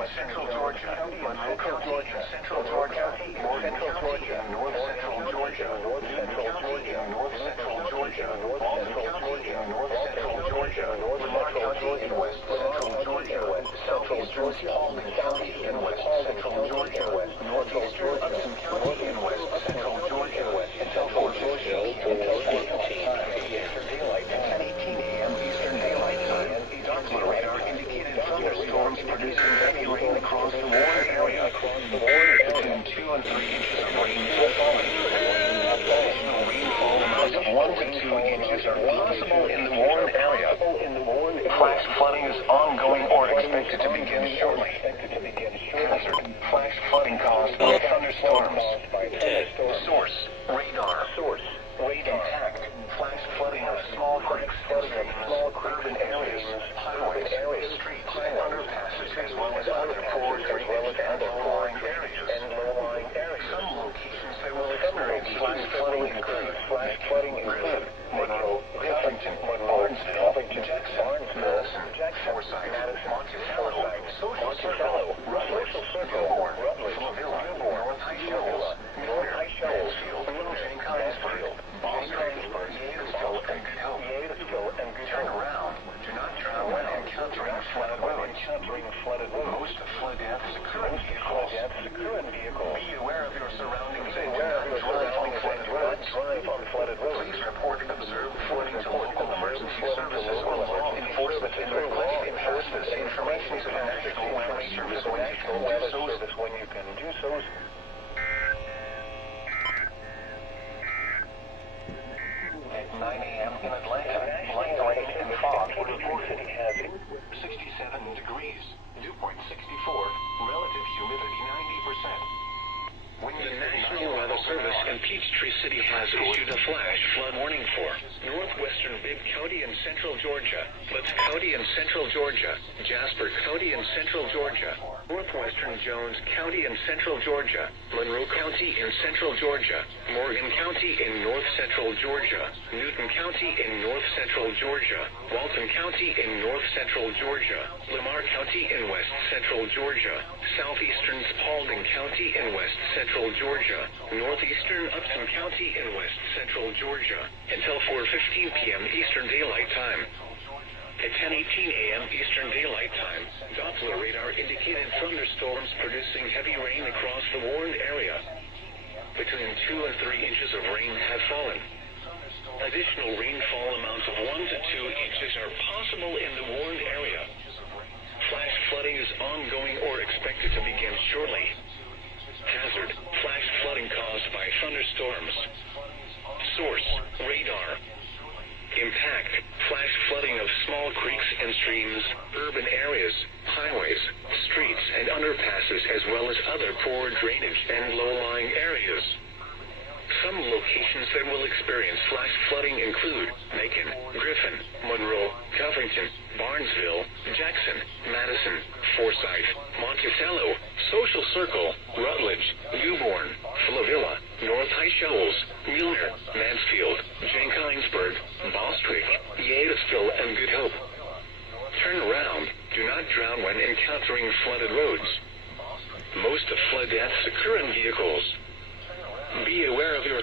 in central Georgia, Monroe County in central Georgia, Morgan County in north central Georgia, Newton County in north central Georgia, Walton County in north central Georgia, Lamar County in west central Georgia, southeastern Spalding County in west central Georgia, northeastern Hudson County in west central Georgia, until 4:15 Eastern Daylight Time, 10:18 a.m. Eastern Daylight Time. Doppler radar indicated thunderstorms producing heavy rain across the Warren area. Between 2 and 3 inches of rain have fallen. Additional rainfall amounts of 1 to 2 inches are possible in the Warren area. Flash flooding is ongoing or expected to begin shortly. Hazard: flash flooding caused by thunderstorms. Source: radar. Intact: flash flooding of small creeks and streams, urban areas, highways, streets, and underpasses, as well as other poor drainage and low-lying areas. Some locations that will experience flash flooding include Monroe, Covington, Barnesville, Jackson, Madison, Forsyth, Monticello, Social Circle, Rutledge, Newborn, Flavilla, North High Shoals, Milner, Mansfield, Jenkinsburg, Boston, Yanesville, and Good Hope. Turn around. Do not drown when encountering flooded roads. Most flood deaths occur in vehicles. Be aware of your surroundings and do not drive on flooded roads. Please report observed flooding to local emergency services or law enforcement and request this information to the National Weather Service when you can do so. At 9 a.m. in Atlanta, light rain and fog were reported. 67 degrees, dew point 64, relative humidity 90%. The National Weather Service in Peachtree City has issued a flash flood warning for northwestern Bibb County and central Georgia, Litz County and central Georgia, Jasper County and central Georgia, northwestern Jones County and central Georgia, Monroe County in central Georgia, Morgan County in north central Georgia, Newton County in north central Georgia, Walton County in north central Georgia, Lamar County in west central Georgia, southeastern Spalding County in west central Georgia, northeastern Upton County in west central Georgia, until 4:15 p.m. Eastern Daylight Time. At 10:18 a.m. Eastern Daylight Time, Doppler radar indicated thunderstorms producing heavy rain across the Warren area. Between 2 and 3 inches of rain have fallen. Additional rainfall amounts of 1 to 2 inches are possible in the Warren area. Flash flooding is ongoing or expected to begin shortly. Hazard: flash flooding caused by thunderstorms. Source: radar. Impact: flash flooding of small creeks and streams, urban areas, highways, streets, and underpasses, as well as other poor drainage and low-lying areas. Some locations that will experience flash flooding include Macon, Griffin, Monroe, Covington, Barnesville, Jackson, Madison, Forsyth, Monticello, Social Circle, Rutledge, Newborn, Flavilla, North High Shoals, Milner, Mansfield, Jenkinsburg, Bostwick, Yanesville, and Good Hope. Turn around. Do not drown when encountering flooded roads. Most of flood deaths occur in vehicles. Be aware of your